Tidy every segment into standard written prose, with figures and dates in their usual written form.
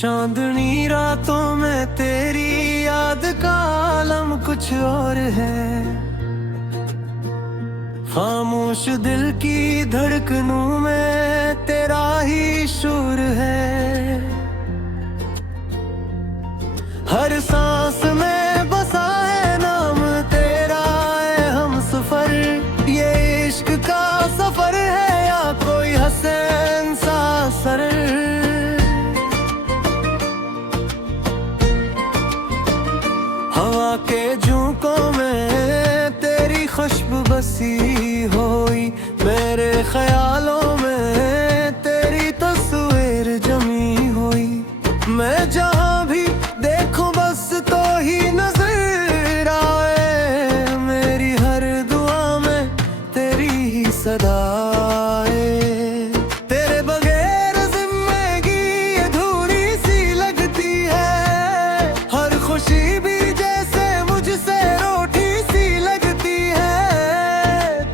चांदनी रातों में तेरी याद का आलम कुछ और है। खामोश दिल की धड़कनों में तेरा ही शोर है। हर सांस में बसा है नाम तेरा है हमसफर। ये इश्क का सफर है या कोई हसन सा सर। हवा के झोंकों में तेरी खुशबू बसी हुई। मेरे ख्यालों में तेरी तस्वीर जमी हुई। मैं जहाँ भी देखूं बस तो ही नजर आए। मेरी हर दुआ में तेरी ही सदा आए। तेरे बगैर जिंदगी अधूरी सी लगती है। हर खुशी भी जैसे मुझसे रोटी सी लगती है।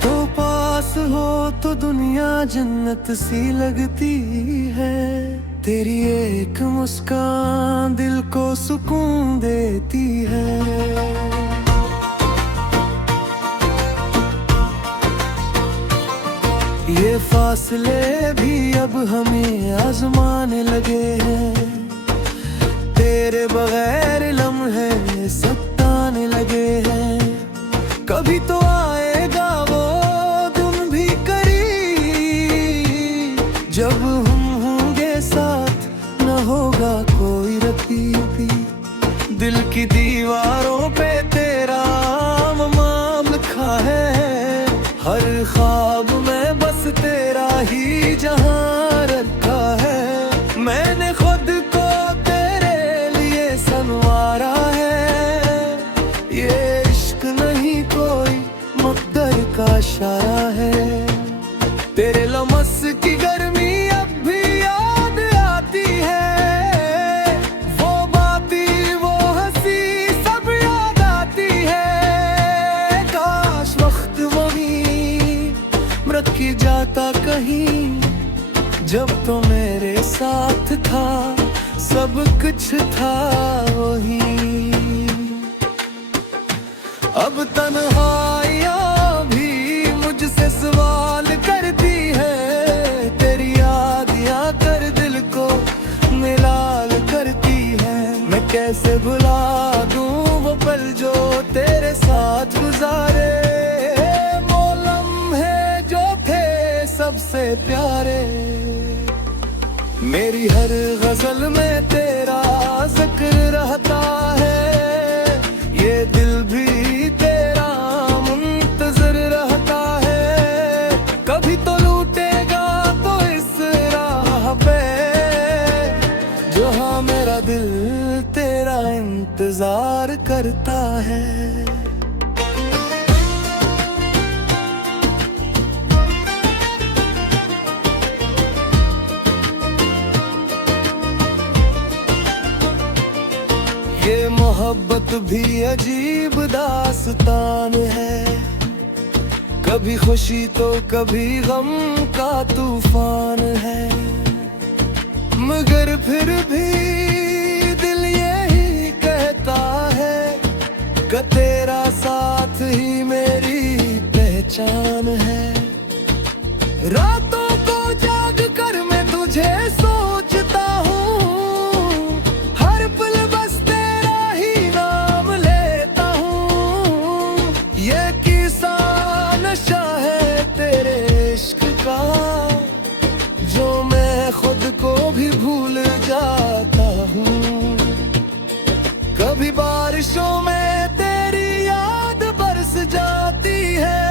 तो पास हो तो दुनिया जन्नत सी लगती है। तेरी एक मुस्कान दिल को सुकून देती है। ये फासले भी अब हमें आजमाने लगे हैं। तेरे बगैर लम्हे सताने लगे हैं। कभी तो आएगा वो दिन भी करीब जब हम होंगे साथ, न होगा कोई रकीबी। दिल की दीवारों पे तेरा नाम लिखा है। हर ख्वाब में बस तेरा ही जहां रखा है। मैंने खुद को तेरे लिए संवारा है। ये इश्क नहीं कोई मुक़द्दर का इशारा है। तेरे लमस की गर्मी अब भी याद आती है। वो बातें वो हंसी सब याद आती है। काश वक्त वहीं रुक जाता कहीं जब तो मेरे साथ था, सब कुछ था वही। अब तन्हाइयाँ भी मुझसे सवाल करती है। तेरी याद आकर दिल को मिलाल करती है। मैं कैसे भुला दूँ वो पल जो तेरे साथ गुजारे। वो लम्हे जो थे सबसे प्यारे। मेरी हर गजल में तेरा जिक्र रहता है। ये दिल भी तेरा मुंतजर रहता है। कभी तो लूटेगा तो इस राह पे जहाँ मेरा दिल तेरा इंतजार करता है। ये मोहब्बत भी अजीब दास्तान है। कभी खुशी तो कभी गम का तूफान है। मगर फिर भी दिल यही कहता है कि तेरा साथ ही मेरी पहचान है। रातों को जाग कर मैं तुझे सोचता हूँ। हर पल बस तेरा ही नाम लेता हूँ। ये किस्सा नशा है तेरे इश्क का जो मैं खुद को भी भूल जाता हूँ। कभी बारिशों में तेरी याद बरस जाती है।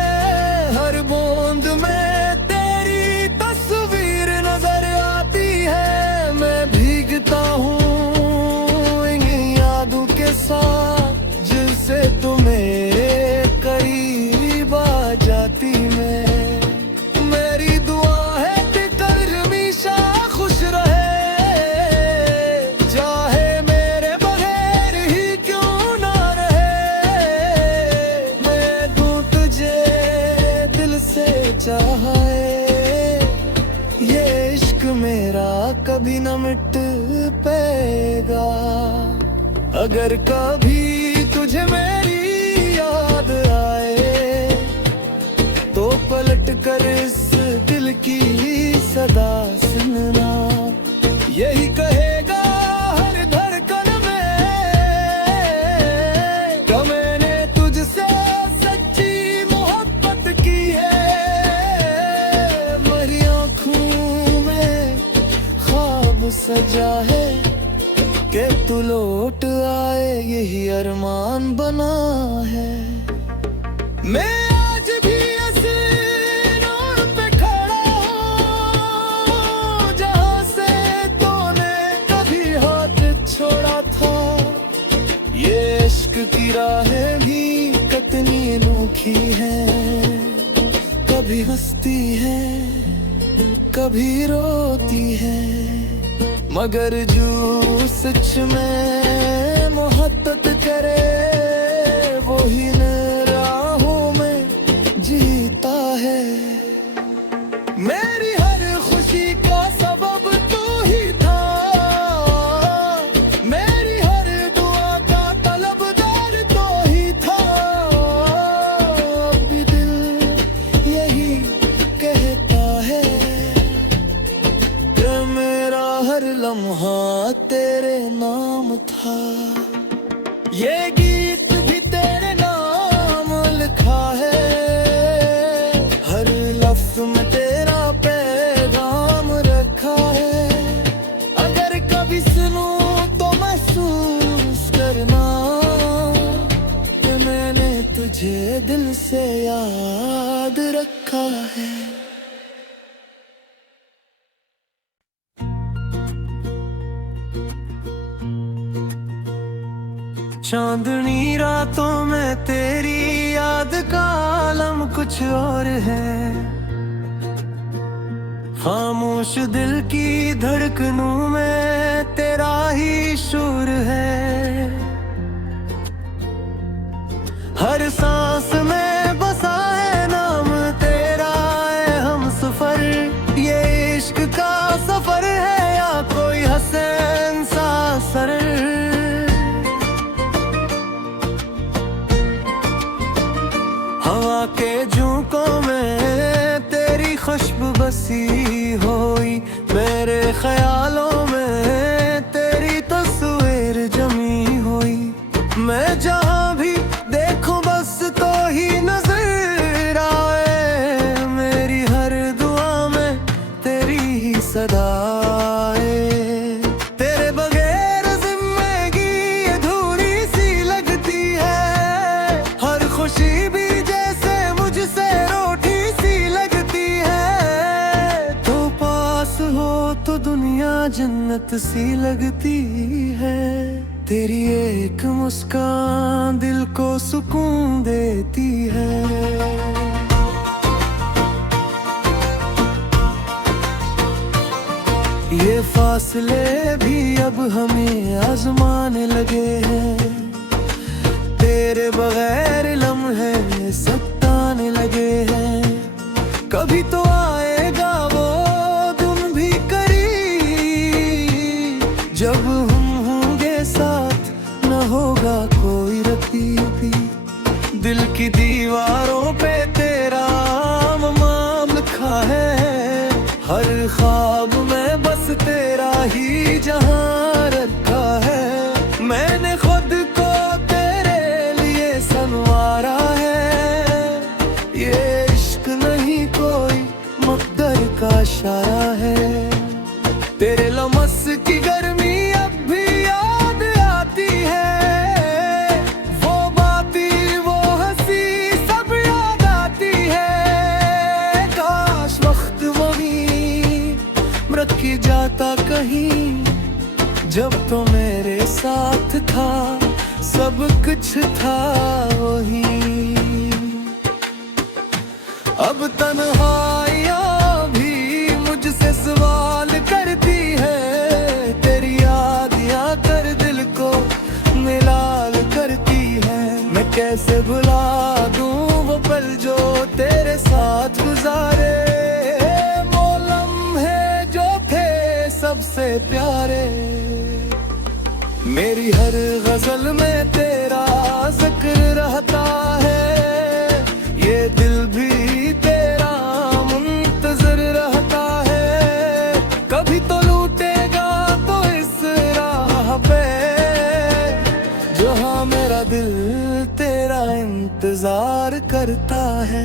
हर बूंद में तेरी तस्वीर नजर आती है। मैं भीगता हूँ इन यादों के साथ जिससे तू मेरे करीब आ जाती। मेरी दुआ है कि कल हमेशा खुश रहे। चाहे मेरे बगैर ही क्यों ना रहे। मैं दूं तुझे दिल से चाहे। ये इश्क मेरा कभी न मिट तड़पेगा। अगर कभी तुझे मेरी याद आए तो पलट कर इस दिल की सदा सुनना। यही कहेगा हर धड़कन में कि मैंने तुझसे सच्ची मोहब्बत की है। मेरी आँखों में ख्वाब सजा है कि तू लौट आए, यही अरमान बना है। मैं आज भी ऐसे रोड पे खड़ा हूँ जहाँ से तूने कभी हाथ छोड़ा था। ये इश्क की राहें भी कितनी अनोखी हैं, कभी हंसती है कभी रोती है, मगर जो सच में मोहब्बत करे वो ही राहों में जीता है। मेरी हर खुशी का सबब तू ही था, मेरी हर दुआ का तलबदार तो ही था। अब भी दिल यही कहता है कि मेरा हर लम्हा तेरे नाम था। ये गीत भी तेरे नाम लिखा है, हर लफ्ज में तेरा पैगाम रखा है। अगर कभी सुनूं तो महसूस करना कि मैंने तुझे दिल से याद रखा है। चांदनी रातों में तेरी याद का आलम कुछ और है, खामोश दिल की धड़कनों में तेरा ही शोर है। हर सांस में बसा है नाम तेरा है हमसफर। ये इश्क का सफर है या कोई हसन सा सरल। हवा के झोंकों में तेरी खुशबू बसी हुई, मेरे ख्यालों में तेरी तस्वीर जमी हुई। मैं जहाँ भी देखूं बस तो ही नजर आए, मेरी हर दुआ में तेरी ही सदा आए। तेरे बगैर जिंदगी अधूरी सी लगती है, हर खुशी भी तो दुनिया जन्नत सी लगती है। तेरी एक मुस्कान दिल को सुकून देती है। ये फासले भी अब हमें आजमाने लगे हैं, तेरे बगैर लम्हे सताने लगे हैं। कभी तो आएगा वो जब हम होंगे साथ, न होगा कोई रतीबी। दिल की दीवारों पे तेरा नाम लिखा है, हर ख्वाब में बस तेरा ही जहां रखा है। मैंने खुद को तेरे लिए संवारा है, ये इश्क नहीं कोई मकदर का इशारा है। तेरे लमस की गर्मी अब भी याद आती है, वो बातें वो हंसी सब याद आती है। काश वक्त वही रखी जाता कहीं, जब तो मेरे साथ था सब कुछ था वही। अब तन्हाइयाँ भी मुझसे सवाल करती है, तेरी याद आकर दिल को मिलाल करती है। मैं कैसे भुला दूं वो पल जो तेरे साथ गुजारे, वो लम्हे जो थे सबसे प्यारे। मेरी हर गजल में तेरा जिक्र रहता है, ये दिल भी तेरा मुंतजर रहता है। कभी तो लूटेगा तो इस राह पे, जहाँ मेरा दिल तेरा इंतजार करता है।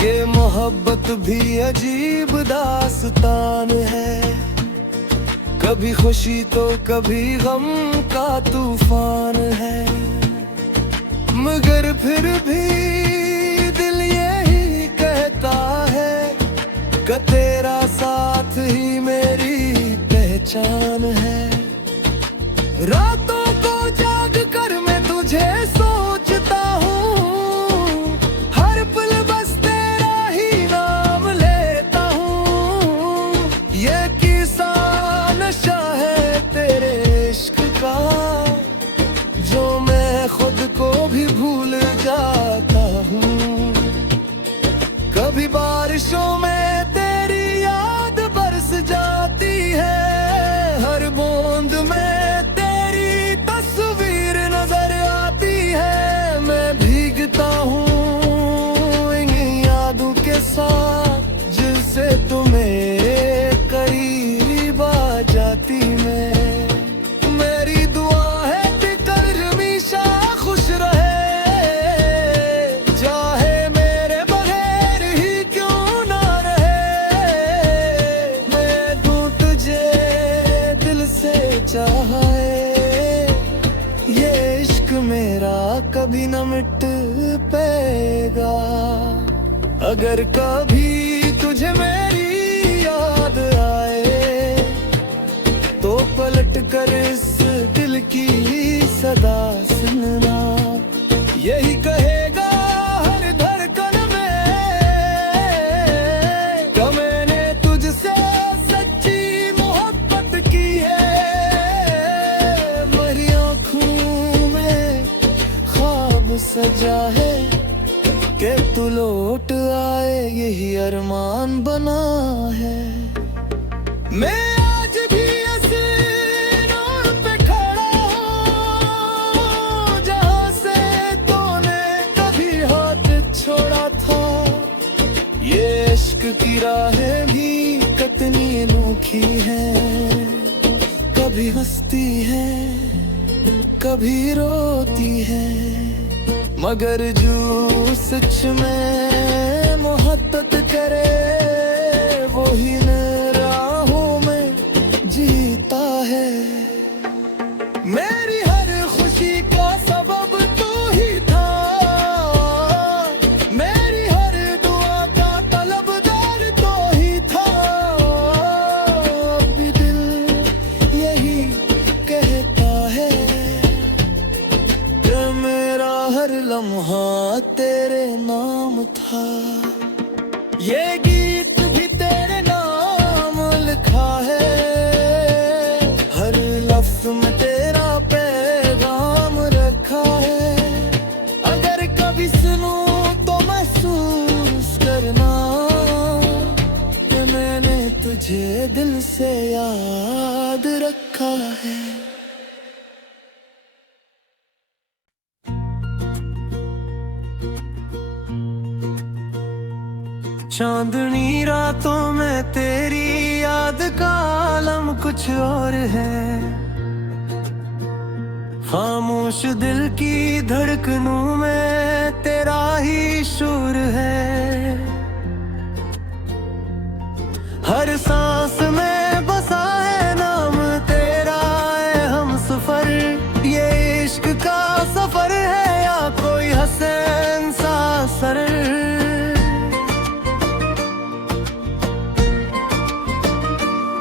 ये मोहब्बत भी अजीब दास्तान है, कभी खुशी तो कभी गम का तूफान है। मगर फिर भी दिल यही कहता है कि तेरा साथ ही मेरी पहचान है। रातों को जाग कर मैं तुझे सोचता हूँ, हर पल बस तेरा ही नाम लेता हूँ। ये किस्सा नशा है तेरे इश्क का, जो मैं खुद को भी भूल जाता हूँ। कभी बारिशों में तेरी याद बरस जाती है, हर बूंद में तेरी तस्वीर नजर आती है। मैं भीगता हूँ इन यादों के साथ, जिससे तुम्हें करीब आ जाती मैं। मेरी दुआ है कि कल हमेशा खुश रहे, चाहे मेरे बगैर ही क्यों ना रहे। मैं दूं तुझे दिल से चाहे, ये इश्क मेरा कभी न मिट पाएगा। अगर कभी तुझे मेरी याद आए, तो पलट कर इस दिल की सदा सुनना। यही कहेगा हर धड़कन में कि मैंने तुझसे सच्ची मोहब्बत की है। मेरी आँखों में ख्वाब सजा है कि तू लौट आए, यही अरमान बना है। मैं आज भी ऐसे रोड पे खड़ा हूँ, जहाँ से तूने कभी हाथ छोड़ा था। ये इश्क की राहें भी कितनी अनोखी हैं, कभी हंसती है कभी रोती है। मगर जो सच में मोहब्बत करे, वो ही न राहों में जीता है। मेरी हर खुशी का सबब तू ही था, मेरी हर दुआ का तलबदार तो ही था। अब भी दिल यही कहता है कि मेरा हर लम्हा तेरे नाम था। ये गीत भी तेरे नाम लिखा है, हर लफ्ज में तेरा पैगाम रखा है। अगर कभी सुनूं तो महसूस करना कि मैंने तुझे दिल से याद रखा है। चांदनी रातों में तेरी याद का आलम कुछ और है, खामोश दिल की धड़कनों में तेरा ही शोर है। हर सांस में बसा है नाम तेरा है हम सफर। ये इश्क का सफर है या कोई हसन सा सर।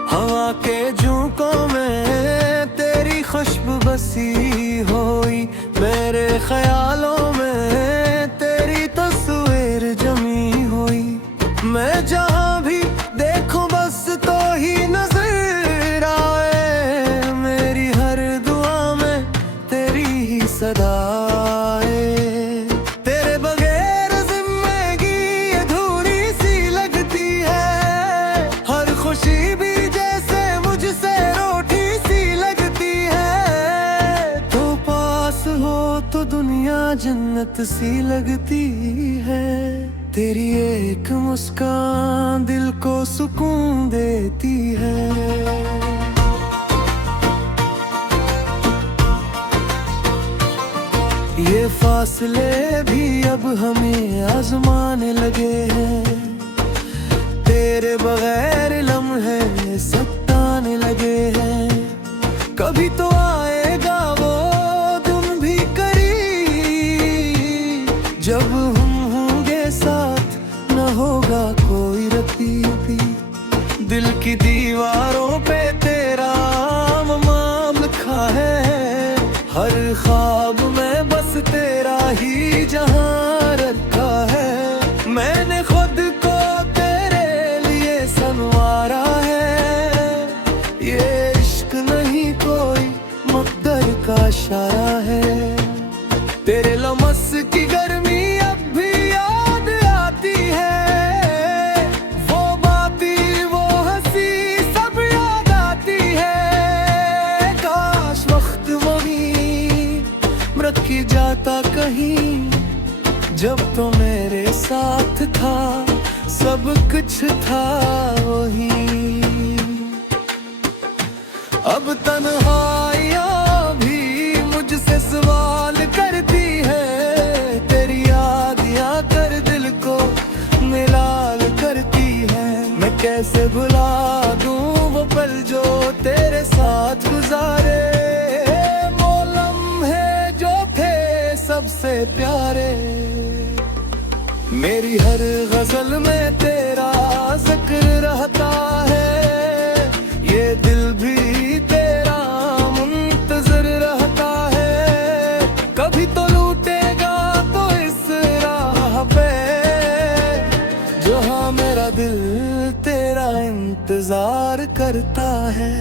हवा के झोंकों में तेरी खुशबू बसी हुई, मेरे ख्यालों में तेरी तस्वीर जमी हुई। मैं जहाँ भी देखूं बस तो ही नजर आए, मेरी हर दुआ में तेरी ही सदा आए। जन्नत सी लगती है। तेरी एक मुस्कान दिल को सुकून देती है। ये फासले भी अब हमें आजमाने लगे हैं। तेरे बगैर लम्हे सताने लगे हैं। कभी तो आएगा वो दिन भी करीब, जब हम होंगे साथ न होगा कोई रकीबी। दिल की दीवारों पे तेरा नाम लिखा है। हर ख्वाब में बस तेरा ही जहां रखा है। मैंने खुद को तेरे लिए संवारा है। ये इश्क नहीं कोई मुक़द्दर का इशारा है। तेरे लमस की गर्मी अब भी याद आती है। वो बातें वो हंसी सब याद आती है। काश वक्त वही रखी जाता कहीं, जब तो मेरे साथ था सब कुछ था वही। अब तन्हाइयाँ भी मुझसे सवाल करती है। तेरी याद आकर दिल को निलाल करती है। मैं कैसे भुला दूँ वो पल जो तेरे साथ गुजारे। सबसे प्यारे मेरी हर गजल में तेरा जिक्र रहता है। ये दिल भी तेरा मुंतजर रहता है। कभी तो लूटेगा तो इस राह पे, जहां मेरा दिल तेरा इंतजार करता है।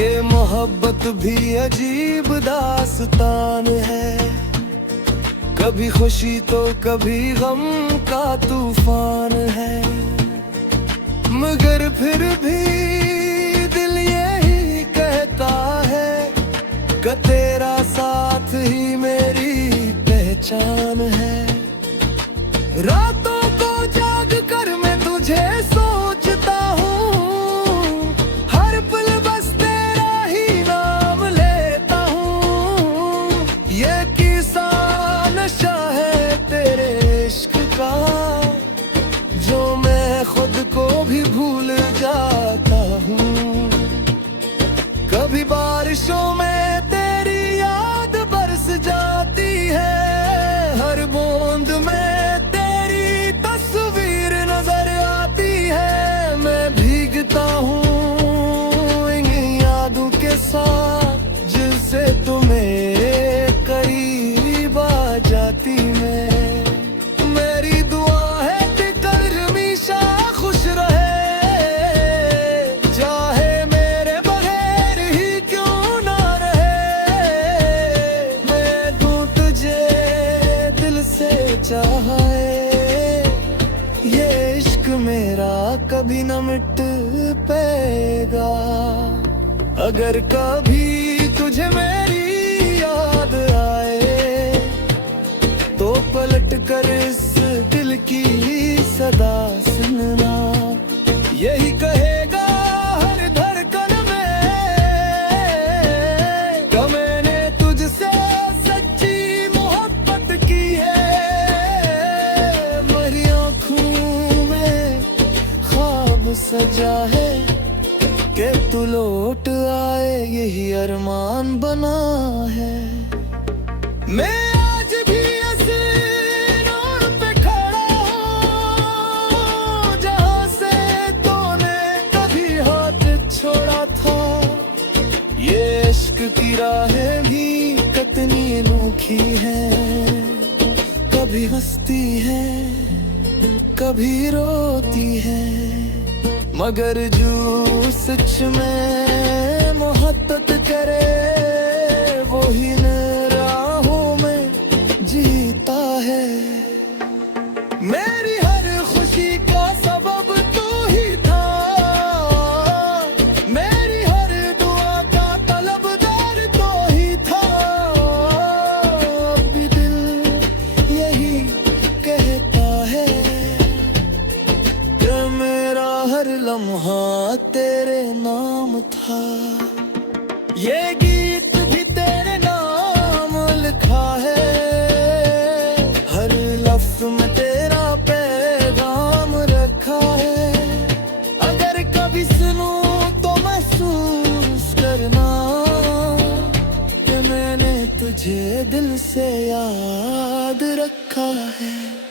ये मोहब्बत भी अजीब दास्तान है। कभी खुशी तो कभी गम का तूफान है। मगर फिर भी दिल यही कहता है कि तेरा साथ ही मेरी पहचान है। रातों को जाग कर मैं तुझे सोचता हूँ। जो मैं खुद को भी भूल जाता हूँ। कभी बारिशों में तेरी याद बरस जाती है। हर बूंद में तेरी तस्वीर नजर आती है। मैं भीगता हूँ इन यादों के साथ, जिससे तुम्हें करीब आ जाती मैं। ये इश्क मेरा कभी न मिट पाएगा। अगर कभी तुझे मेरी याद आए तो पलट कर इस दिल की सदा सुनना। यही कहेगा हर धड़कन में कि मैंने तुझसे सच्ची मोहब्बत की है। मेरी आँखों में ख्वाब सजा है कि तू लौट आए, यही अरमान बना है। मैं आज भी की राहें भी कितनी अनोखी हैं। कभी हंसती है कभी रोती है, मगर जो सच में मोहब्बत करे वो ही राहों में जीता है। मेरी हर तुझे दिल से याद रखा है।